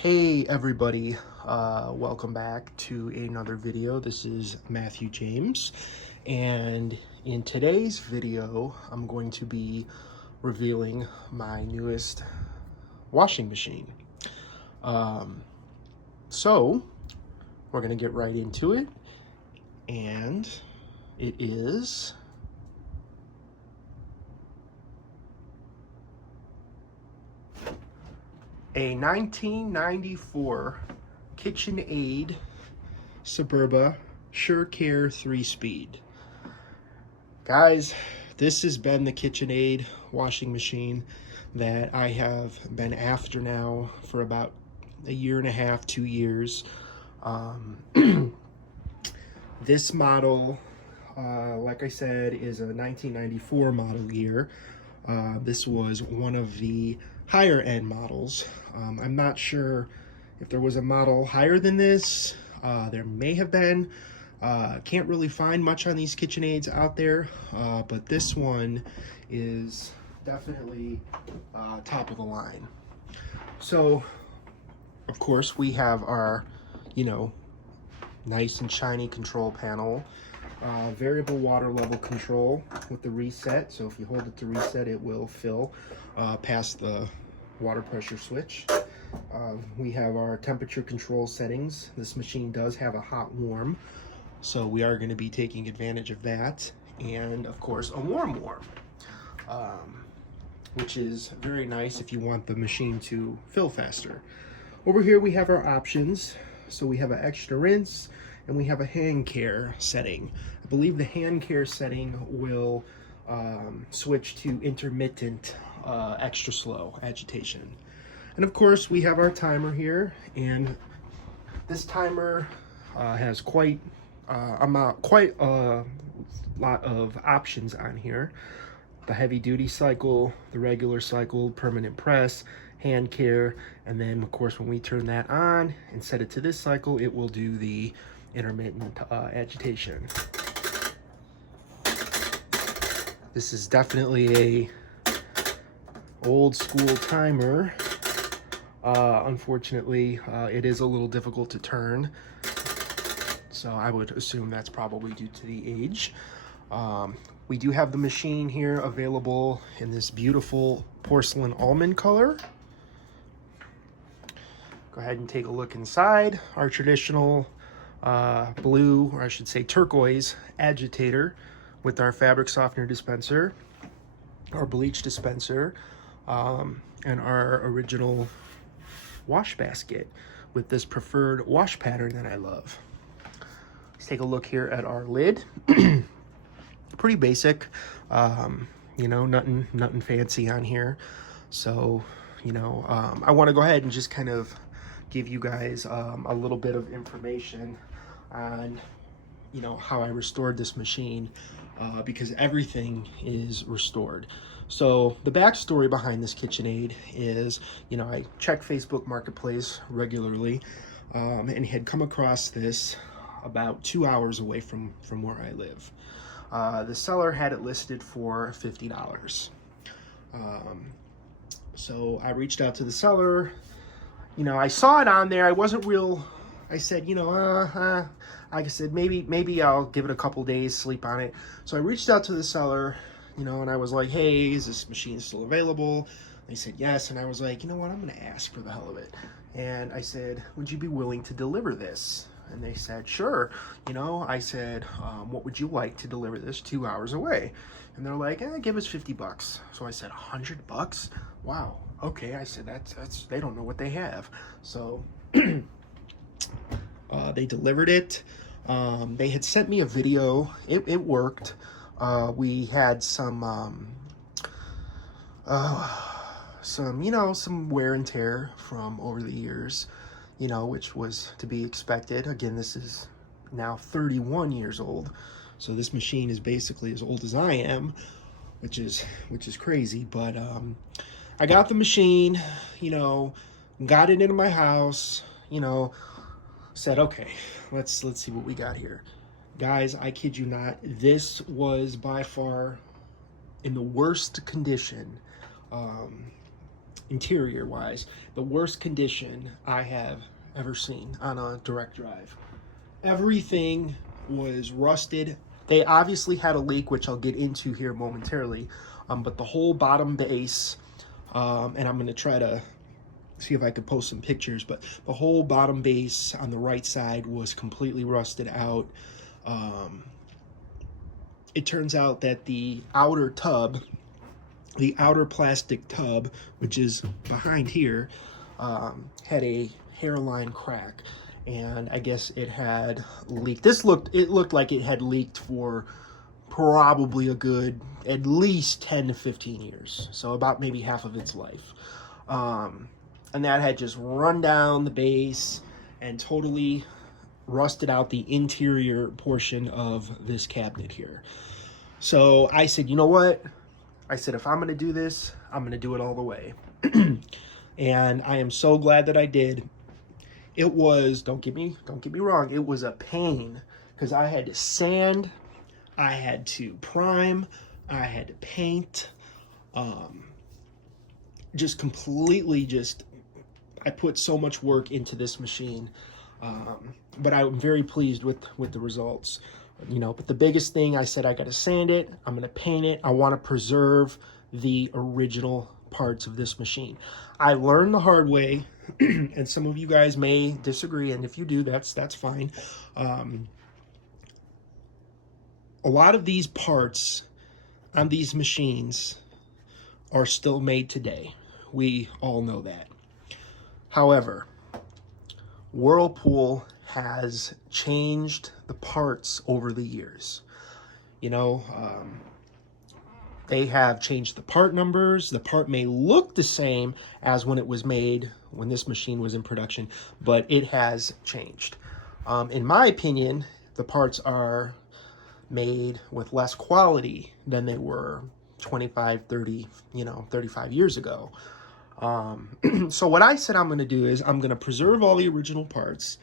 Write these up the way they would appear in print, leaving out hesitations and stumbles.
Hey everybody, welcome back to another video. This is Matthew James, and in today's video I'm going to be revealing my newest washing machine. So we're gonna get right into it, and it is a 1994 KitchenAid Suburba SureCare 3-speed. Guys, this has been the KitchenAid washing machine that I have been after now for about a year and a half, 2 years. This model, like I said, is a 1994 model year. This was one of the higher end models. I'm not sure if there was a model higher than this. There may have been. Can't really find much on these KitchenAids out there, but this one is definitely top of the line. So, of course, we have our, nice and shiny control panel. Variable water level control with the reset. So if you hold it to reset, it will fill past the water pressure switch. We have our temperature control settings. This machine does have a hot warm, so we are going to be taking advantage of that. And of course a warm, which is very nice if you want the machine to fill faster. Over here we have our options. So we have an extra rinse and we have a hand care setting. I believe the hand care setting will switch to intermittent extra slow agitation. And of course we have our timer here, and this timer has quite a lot of options on here. The heavy duty cycle, the regular cycle, permanent press, hand care, and then of course when we turn that on and set it to this cycle, it will do the intermittent agitation. This is definitely a old school timer. Unfortunately, it is a little difficult to turn, so I would assume that's probably due to the age. We do have the machine here available in this beautiful porcelain almond color. Go ahead and take a look inside. Our traditional blue, or I should say turquoise agitator with our fabric softener dispenser, our bleach dispenser, and our original wash basket with this preferred wash pattern that I love. Let's take a look here at our lid. Pretty basic, nothing fancy on here. So, I want to go ahead and just kind of give you guys a little bit of information on, how I restored this machine, because everything is restored. So the backstory behind this KitchenAid is, I check Facebook Marketplace regularly, and had come across this about 2 hours away from where I live. The seller had it listed for $50. So I reached out to the seller. I saw it on there. I wasn't real. I said, like I said, maybe I'll give it a couple days, sleep on it. So I reached out to the seller, and I was like, hey, is this machine still available? They said yes, and I was like, you know what, I'm going to ask for the hell of it. And I said, would you be willing to deliver this? And they said, sure. I said, what would you like to deliver this 2 hours away? And they're like, give us $50. So I said, $100? Wow. Okay. I said, that's they don't know what they have. So they delivered it. They had sent me a video. It worked. We had some wear and tear from over the years, which was to be expected. Again, this is now 31 years old, so this machine is basically as old as I am, which is crazy. But I got the machine, got it into my house, said, okay, let's see what we got here. Guys, I kid you not, this was by far in the worst condition interior wise, the worst condition I have ever seen on a direct drive. Everything was rusted. They obviously had a leak, which I'll get into here momentarily, but the whole bottom base, and I'm going to try to see if I could post some pictures, but the whole bottom base on the right side was completely rusted out. It turns out that the outer tub, the outer plastic tub, which is behind here, had a hairline crack, and I guess it had leaked. It looked like it had leaked for probably a good at least 10 to 15 years, so about maybe half of its life. And that had just run down the base and totally rusted out the interior portion of this cabinet here. So I said, you know what? I said, if I'm going to do this, I'm going to do it all the way. And I am so glad that I did. It was, don't get me wrong, it was a pain because I had to sand, I had to prime, I had to paint, just completely I put so much work into this machine, but I'm very pleased with the results. You know, but the biggest thing, I said I got to sand it, I'm going to paint it, I want to preserve the original parts of this machine. I learned the hard way, and some of you guys may disagree, and if you do, that's fine. A lot of these parts on these machines are still made today. We all know that. However, Whirlpool has changed the parts over the years. You know, they have changed the part numbers. The part may look the same as when it was made, when this machine was in production, but it has changed. In my opinion, the parts are made with less quality than they were 25, 30, 35 years ago. So what I said I'm going to do is I'm going to preserve all the original parts,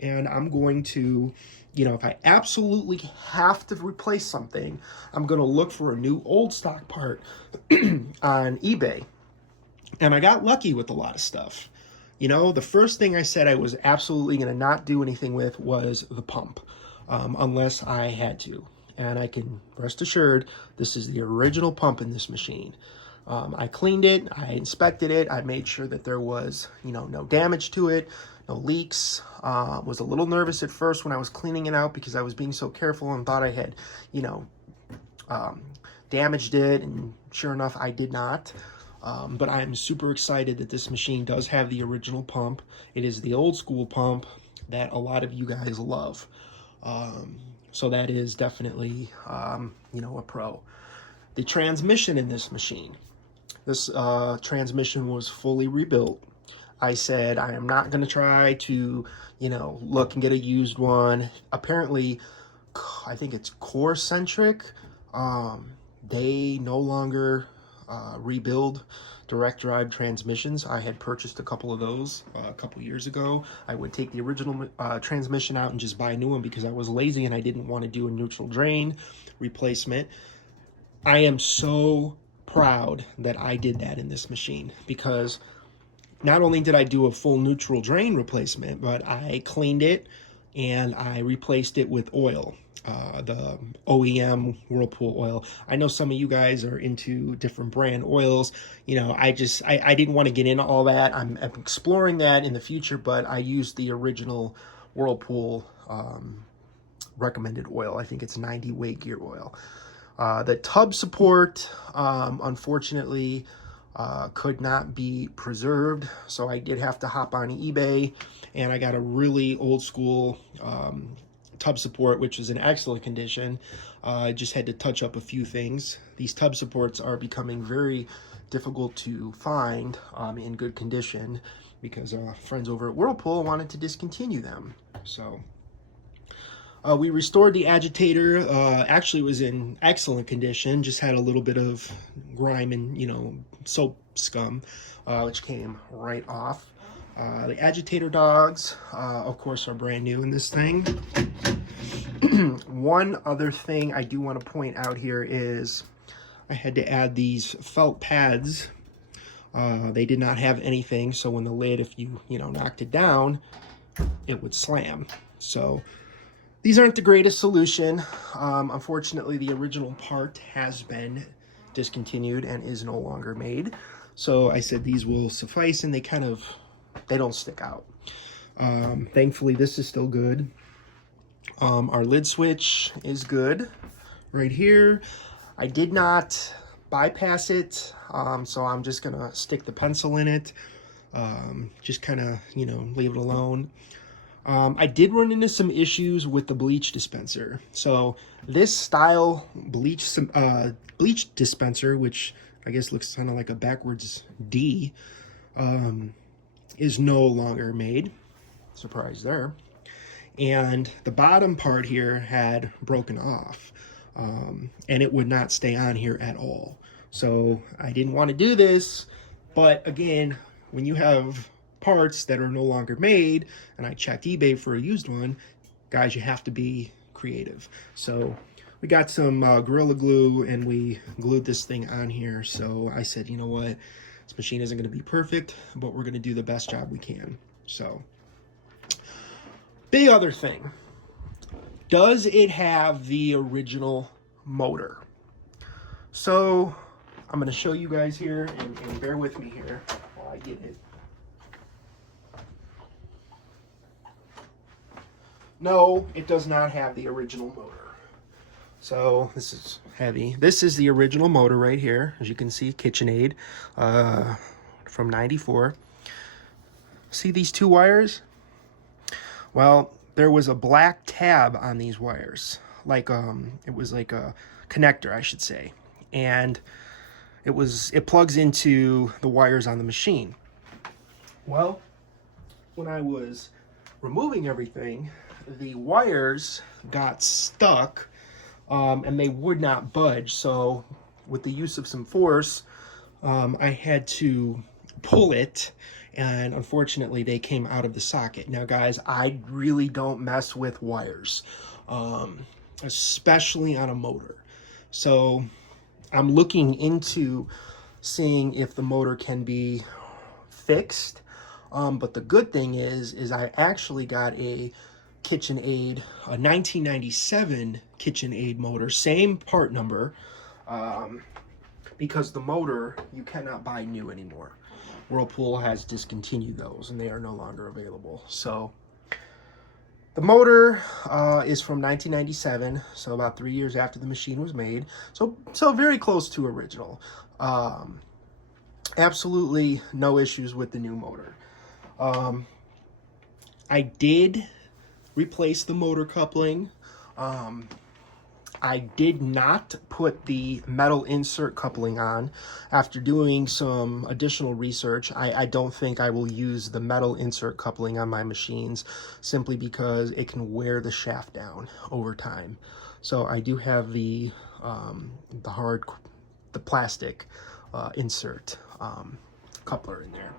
and I'm going to, if I absolutely have to replace something, I'm going to look for a new old stock part on eBay. And I got lucky with a lot of stuff. The first thing I said I was absolutely going to not do anything with was the pump, unless I had to. And I can rest assured, this is the original pump in this machine. I cleaned it, I inspected it, I made sure that there was, no damage to it, no leaks. Was a little nervous at first when I was cleaning it out because I was being so careful and thought I had, damaged it, and sure enough, I did not. But I'm super excited that this machine does have the original pump. It is the old school pump that a lot of you guys love. So that is definitely, a pro. The transmission in this machine. This transmission was fully rebuilt. I said, I am not going to try to, look and get a used one. Apparently, I think it's core-centric. They no longer rebuild direct drive transmissions. I had purchased a couple of those a couple years ago. I would take the original transmission out and just buy a new one because I was lazy and I didn't want to do a neutral drain replacement. I am so proud that I did that in this machine, because not only did I do a full neutral drain replacement, but I cleaned it and I replaced it with oil, the OEM Whirlpool oil. I know some of you guys are into different brand oils. I didn't want to get into all that. I'm exploring that in the future, but I used the original Whirlpool recommended oil. I think it's 90 weight gear oil. The tub support, unfortunately, could not be preserved, so I did have to hop on eBay, and I got a really old school tub support, which is in excellent condition. I just had to touch up a few things. These tub supports are becoming very difficult to find in good condition because friends over at Whirlpool wanted to discontinue them. So we restored the agitator. Actually, it was in excellent condition, just had a little bit of grime and, soap scum, which came right off. The agitator dogs, of course, are brand new in this thing. One other thing I do want to point out here is I had to add these felt pads They did not have anything, so when the lid, if you knocked it down, it would slam. So these aren't the greatest solution. Unfortunately, the original part has been discontinued and is no longer made. So I said these will suffice, and they don't stick out. Thankfully, this is still good. Our lid switch is good right here. I did not bypass it, so I'm just gonna stick the pencil in it. Just kind of, leave it alone. I did run into some issues with the bleach dispenser. So this style bleach dispenser, which I guess looks kind of like a backwards D, is no longer made. Surprise there. And the bottom part here had broken off, and it would not stay on here at all. So I didn't want to do this, but again, when you have parts that are no longer made, and I checked eBay for a used one, guys, you have to be creative. So we got some Gorilla Glue, and we glued this thing on here. So I said, you know what, this machine isn't going to be perfect, but we're going to do the best job we can. So big other thing, does it have the original motor? So I'm going to show you guys here, and bear with me here while I get it. No, it does not have the original motor. So this is heavy. This is the original motor right here. As you can see, KitchenAid from '94. See these two wires? Well, there was a black tab on these wires. Like it was like a connector, I should say. And it plugs into the wires on the machine. Well, when I was removing everything, the wires got stuck, and they would not budge. So with the use of some force, I had to pull it, and unfortunately they came out of the socket. Now guys, I really don't mess with wires, especially on a motor. So I'm looking into seeing if the motor can be fixed. But the good thing is I actually got a KitchenAid, a 1997 KitchenAid motor, same part number, because the motor you cannot buy new anymore. Whirlpool has discontinued those, and they are no longer available. So the motor is from 1997, so about 3 years after the machine was made. So very close to original. Absolutely no issues with the new motor. I did replace the motor coupling. I did not put the metal insert coupling on. After doing some additional research, I don't think I will use the metal insert coupling on my machines, simply because it can wear the shaft down over time. So I do have the plastic insert coupler in there.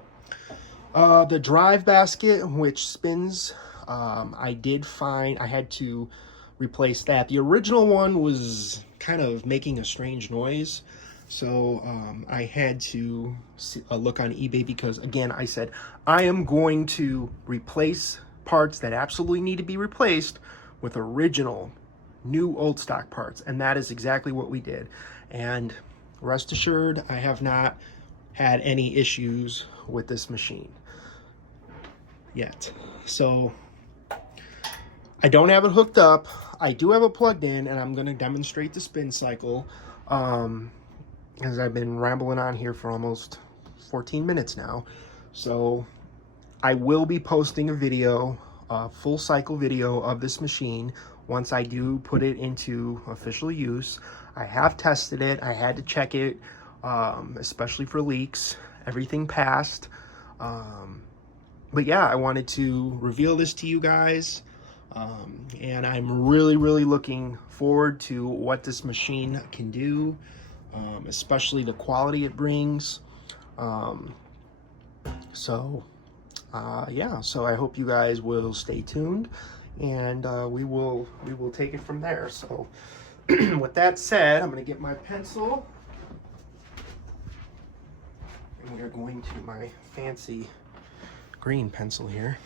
The drive basket, which spins, I did find I had to replace that. The original one was kind of making a strange noise, so I had to look on eBay, because again, I said I am going to replace parts that absolutely need to be replaced with original new old stock parts, and that is exactly what we did. And rest assured, I have not had any issues with this machine yet. So I don't have it hooked up. I do have it plugged in, and I'm going to demonstrate the spin cycle, as I've been rambling on here for almost 14 minutes now. So I will be posting a video, a full cycle video of this machine once I do put it into official use. I have tested it. I had to check it, especially for leaks. Everything passed. But yeah, I wanted to reveal this to you guys. And I'm really looking forward to what this machine can do, especially the quality it brings. So I hope you guys will stay tuned, and we will take it from there. So with that said, I'm going to get my pencil and we are going to my fancy green pencil here.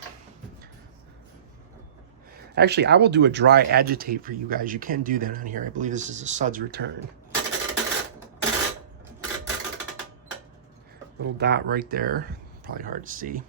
Actually, I will do a dry agitate for you guys. You can do that on here. I believe this is a Suds return. Little dot right there. Probably hard to see.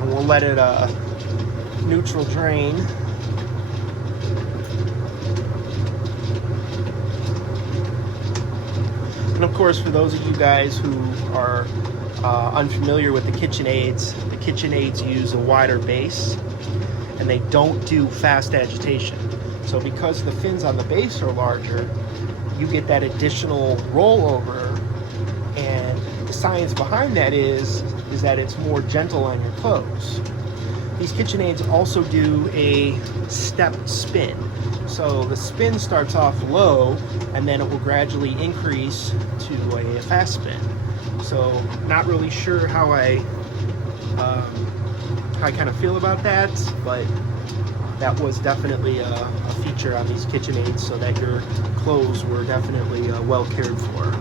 And we'll let it neutral drain. And of course, for those of you guys who are unfamiliar with the KitchenAids use a wider base, and they don't do fast agitation. So because the fins on the base are larger, you get that additional rollover, and the science behind that is that it's more gentle on your clothes. These KitchenAids also do a step spin. So the spin starts off low, and then it will gradually increase to a fast spin. So not really sure how I kind of feel about that, but that was definitely a feature on these KitchenAids, so that your clothes were definitely well cared for.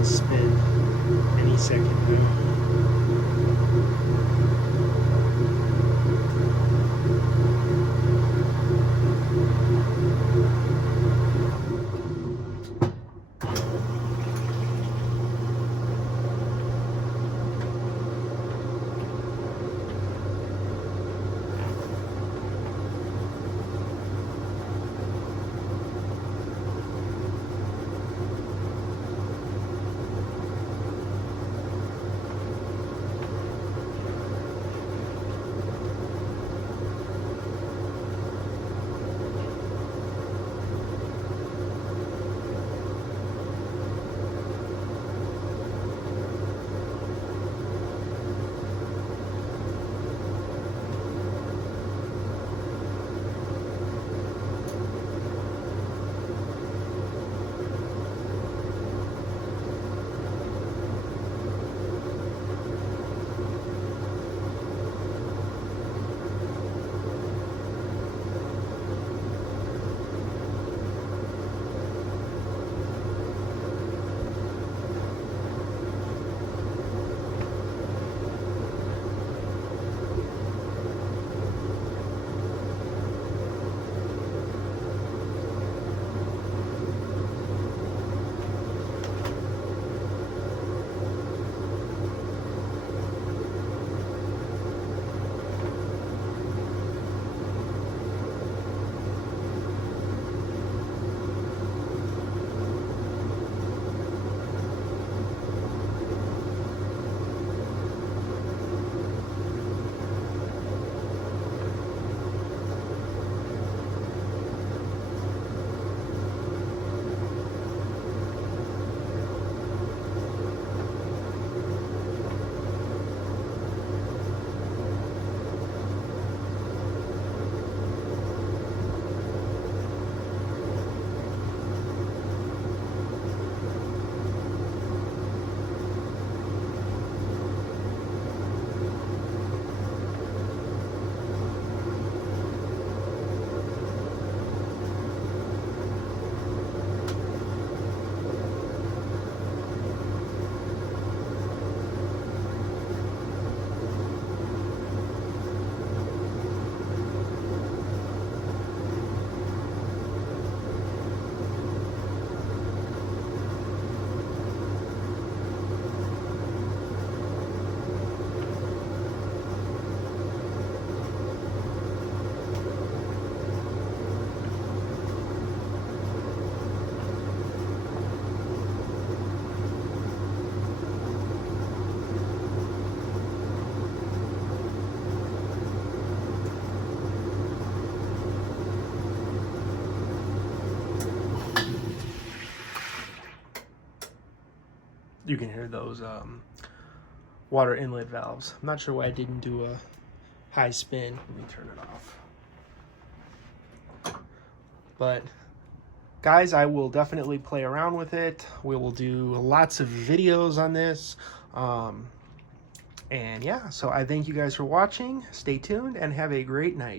gonna spin any second now. You can hear those water inlet valves. I'm not sure why I didn't do a high spin. Let me turn it off. But guys, I will definitely play around with it. We will do lots of videos on this. And yeah, so I thank you guys for watching. Stay tuned and have a great night.